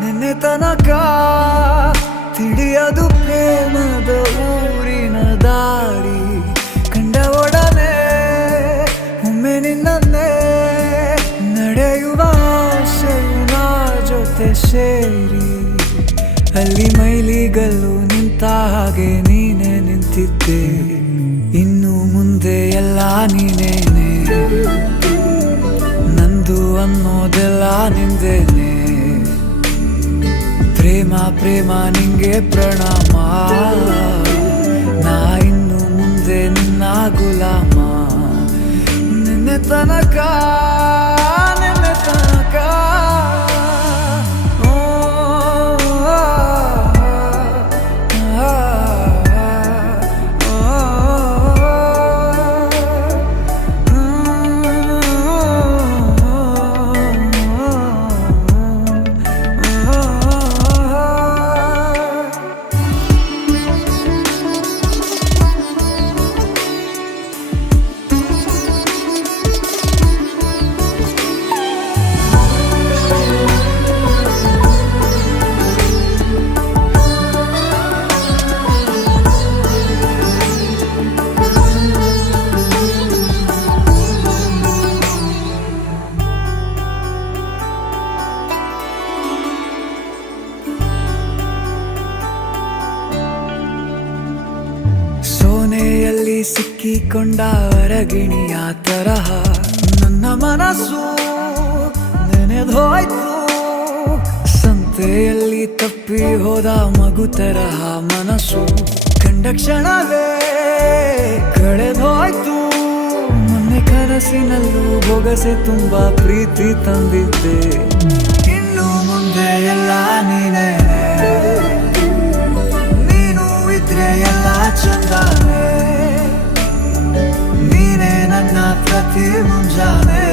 ನಿನ್ನೆ ತನಕ ತಿಳಿಯದು ಪ್ರೇಮದ ಊರಿನ ದಾರಿ. ಕಂಡ ಒಡನೆ ಒಮ್ಮೆ ನಿನ್ನೇ ನಡೆಯುವ ಆಸೆಯ ಜೊತೆ ಸೇರಿ, ಅಲ್ಲಿ ಮೈಲಿಗಲ್ಲು ನಿಂತ ಹಾಗೆ ನೀನೆ ನಿಂತಿದ್ದೆ. ಇನ್ನು ಮುಂದೆ ಎಲ್ಲ ನೀನೇನೆ, ನಂದು ಅನ್ನೋದೆಲ್ಲ ನಿಂದೇನೆ. ಪ್ರೇಮ ಪ್ರೇಮ ನಿಂಗೆ ಪ್ರಣಾಮ, ನಾ ಇನ್ನು ಮುಂದೆ ನಿನ್ನ ಗುಲಾಮ. ನಿನ್ನೆ ತನಕ ಸೋನೆಯಲ್ಲಿ ಸಿಕ್ಕಿಕೊಂಡ ಅರಗಿಣಿಯ ತರಹ ನನ್ನ ಮನಸ್ಸು ನೆನೆದೋಯ್ತು. ಸಂತೆಯಲ್ಲಿ ತಪ್ಪಿ ಹೋದ ಮಗು ತರಹ ಮನಸ್ಸು ಕಂಡ ಕ್ಷಣವೇ ಕಳೆದೋಯ್ತು. ಮೊನ್ನೆ ಕನಸಿನಲ್ಲೂ ಬೊಗಸೆ ತುಂಬಾ ಪ್ರೀತಿ ತಂದಿದ್ದೆ. ಇನ್ನು ಮುಂದೆ ಎಲ್ಲ ನೀನೇ, ನೀನು ಇದ್ರೆ ಎಲ್ಲ ಚಂದಾನೆ. ನೀನೇ ನನ್ನ ಪ್ರತಿ ಮುಂಜಾನೆ.